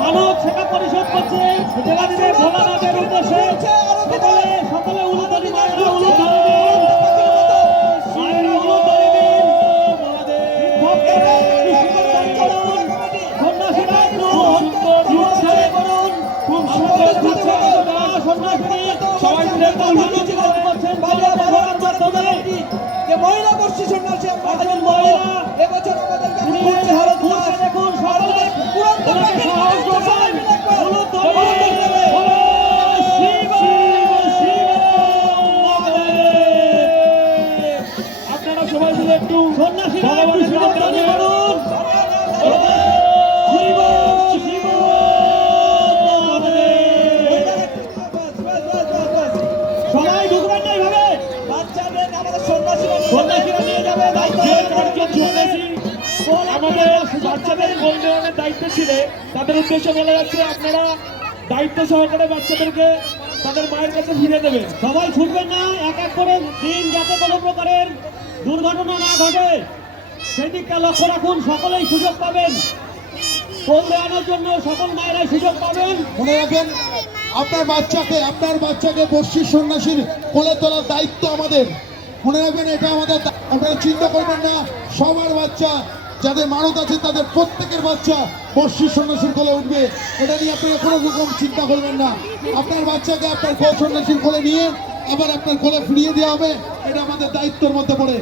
মানব সেবা পরিষদ করছে ভোলানাথের উদ্দেশ্যে সকলে উলুধ্বনি মায়েরা উলুধ্বনি মহিলা গোষ্ঠী সন্ন্যাসী এবছর আপনারা সবাই মিলে একটু সন্ন্যাসী সবাই ঢুকবেন না এইভাবে বাচ্চাদের আমাদের সন্ন্যাসীরা নিয়ে যাবে আমাদের বাচ্চাদের কল্যাণের দায়িত্ব ছিল তাদের উদ্দেশ্যে বলা যাচ্ছে আপনারা দায়িত্ব সহকারে বাচ্চাদেরকে তাদের মায়ের কাছে ফিরে দেবেন। সবাই ছুটবেন না, এক এক করে দিন যাতে কোনো প্রকারের দুর্ঘটনা না ঘটে সেদিকটা লক্ষ্য রাখুন। সকলেই সুযোগ পাবেন, কল্যাণের জন্য সকল মায়েরাই সুযোগ পাবেন। মনে রাখবেন আপনার বাচ্চাকে বর্ষির সন্ন্যাসীর কোলে তোলার দায়িত্ব আমাদের। মনে রাখবেন এটা আমাদের। আপনারা চিন্তা করবেন না, সবার বাচ্চা যাদের মানত আছে তাদের প্রত্যেকের বাচ্চা বর্ষির সন্ন্যাসীর কোলে উঠবে, এটা নিয়ে আপনারা কোনো রকম চিন্তা করবেন না। আপনার বাচ্চাকে আপনার সন্ন্যাসীর কোলে নিয়ে আবার আপনার কোলে ফিরিয়ে দেওয়া হবে, এটা আমাদের দায়িত্বের মধ্যে পড়ে।